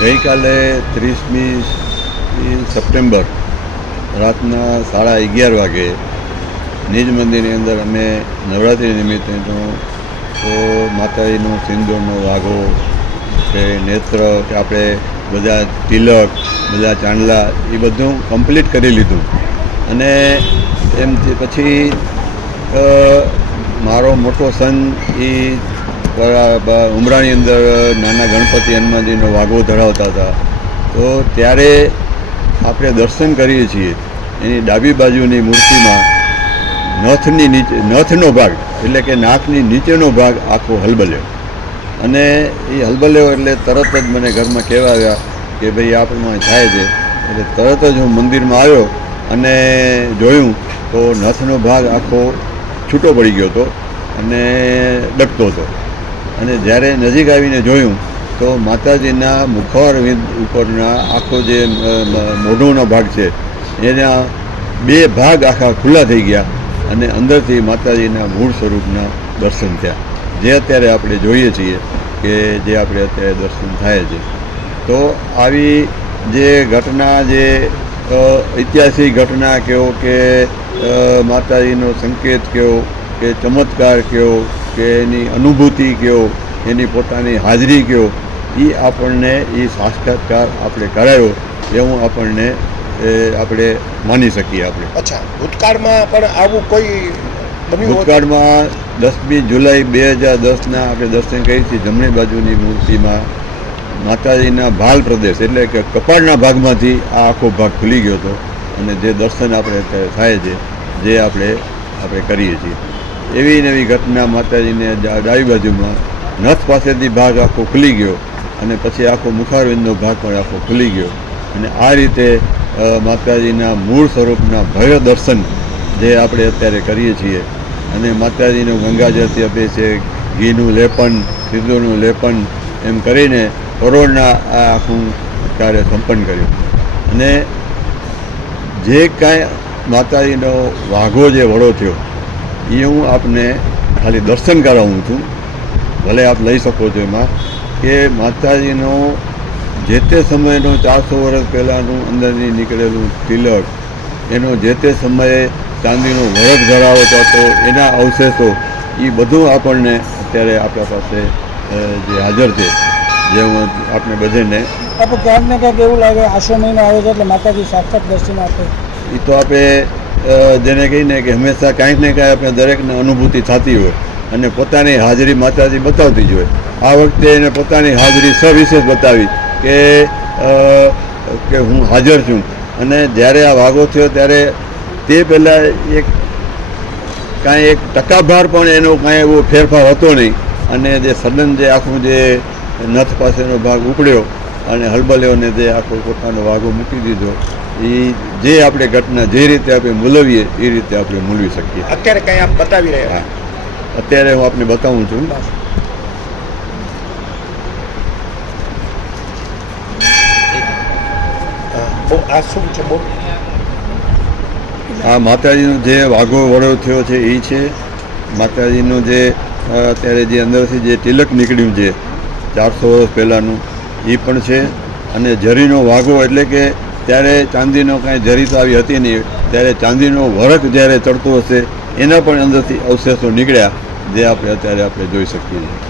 ગઈકાલે ત્રીસમી સપ્ટેમ્બર રાતના સાડા અગિયાર વાગે નિજ મંદિરની અંદર અમે નવરાત્રિ નિમિત્તેનું તો માતાજીનો સિંદૂરનો વાઘો કે નેત્ર કે આપણે બધા તિલક બધા ચાંદલા એ બધું કમ્પ્લીટ કરી લીધું અને એમ પછી મારો મોટો સન એ ઉમરાની અંદર નાના ગણપતિ હનુમાનજીનો વાઘો ધરાવતા હતા તો ત્યારે આપણે દર્શન કરીએ છીએ એની ડાબી બાજુની મૂર્તિમાં નથની નીચે નથનો ભાગ એટલે કે નાકની નીચેનો ભાગ આખો હલબલ્યો અને એ હલબલ્યો એટલે તરત જ મને ઘરમાં કહેવા આવ્યા કે ભાઈ આ પ્રમાણે થાય છે એટલે તરત જ હું મંદિરમાં આવ્યો અને જોયું તો નથનો ભાગ આખો છૂટો પડી ગયો હતો અને ડકતો હતો અને જ્યારે નજીક આવીને જોયું તો માતાજીના મુખારવિંદ ઉપરના આખો જે મોઢોનો ભાગ છે એના બે ભાગ આખા ખુલ્લા થઈ ગયા અને અંદરથી માતાજીના મૂળ સ્વરૂપના દર્શન થયા જે અત્યારે આપણે જોઈએ છીએ કે જે આપણે અત્યારે દર્શન થાય છે તો આવી જે ઘટના જે ઐતિહાસિક ઘટના કહો કે માતાજીનો સંકેત કહો કે ચમત્કાર કહો કે એની અનુભૂતિ કયો એની પોતાની હાજરી કહો એ આપણને એ સાક્ષાત્કાર આપણે કરાયો એવું આપણને આપણે માની શકીએ આપણે અચ્છા ભૂતકાળમાં પણ આવું કોઈ ભૂતકાળમાં દસમી જુલાઈ બે હજાર દસના આપણે દર્શન કરી છીએ જમણી બાજુની મૂર્તિમાં માતાજીના ભાલ પ્રદેશ એટલે કે કપાળના ભાગમાંથી આ આખો ભાગ ખુલી ગયો હતો અને જે દર્શન આપણે થાય છે જે આપણે આપણે કરીએ છીએ એવી નવી ઘટના માતાજીને ડાબી બાજુમાં નથ પાસેથી ભાગ આખો ખુલી ગયો અને પછી આખો મુખારવિંદનો ભાગ પણ આખો ખુલી ગયો અને આ રીતે માતાજીના મૂળ સ્વરૂપના ભય દર્શન જે આપણે અત્યારે કરીએ છીએ અને માતાજીનું ગંગાજળથી આપે છે ઘીનું લેપન સિદ્ધોનું લેપન એમ કરીને કરોડના આ આખું કાર્ય સંપન્ન કર્યું અને જે કાંઈ માતાજીનો વાઘો જે વડો થયો એ હું આપને ખાલી દર્શન કરાવું છું ભલે આપ લઈ શકો છો એમાં કે માતાજીનો જે તે સમયનો ચારસો વર્ષ પહેલાંનું અંદરથી નીકળેલું તિલક એનો જે તે સમયે ચાંદીનો વરખ ધરાવો હતો એના અવશેષો એ બધું આપણને અત્યારે આપણા પાસે જે હાજર છે જે હું આપણે બધાને આપણે ક્યાંક ને ક્યાંક એવું લાગે આશો મહિનો આવે છે એટલે માતાજી સાક્ષાત દર્શન આપે એ તો આપણે જેને કહીને કે હંમેશા કાંઈ ને કાંઈ આપણે દરેકને અનુભૂતિ થતી હોય અને પોતાની હાજરી માતાજી બતાવતી જ હોય આ વખતે એને પોતાની હાજરી સવિશેષ બતાવી કે કે હું હાજર છું અને જ્યારે આ વાઘો થયો ત્યારે તે પહેલાં એક કાંઈ એક ટકાભાર પણ એનો કાંઈ એવો ફેરફાર હતો નહીં અને જે સડન જે આખું જે નથ પાસેનો ભાગ ઉકળ્યો અને હલબલ્યોને જે આખો પોતાનો વાઘો મૂકી દીધો એ જે આપણે ઘટના જે રીતે આપણે મૂલવીએ એ રીતે આપણે મૂલવી શકીએ અત્યારે કંઈ આપ બતાવી રહ્યા અત્યારે હું આપને બતાવું છું આ શું માતાજીનો જે વાઘો વડો થયો છે એ છે માતાજીનો જે અત્યારે જે અંદરથી જે તિલક નીકળ્યું છે ચારસો વર્ષ પહેલાંનું એ પણ છે અને ઝરીનો વાઘો એટલે કે ત્યારે ચાંદીનો કાંઈ જરી તો આવી હતી નહીં ત્યારે ચાંદીનો વરખ જ્યારે ચડતો હશે એના પણ અંદરથી અવશેષો નીકળ્યા જે આપણે અત્યારે આપણે જોઈ શકીએ છીએ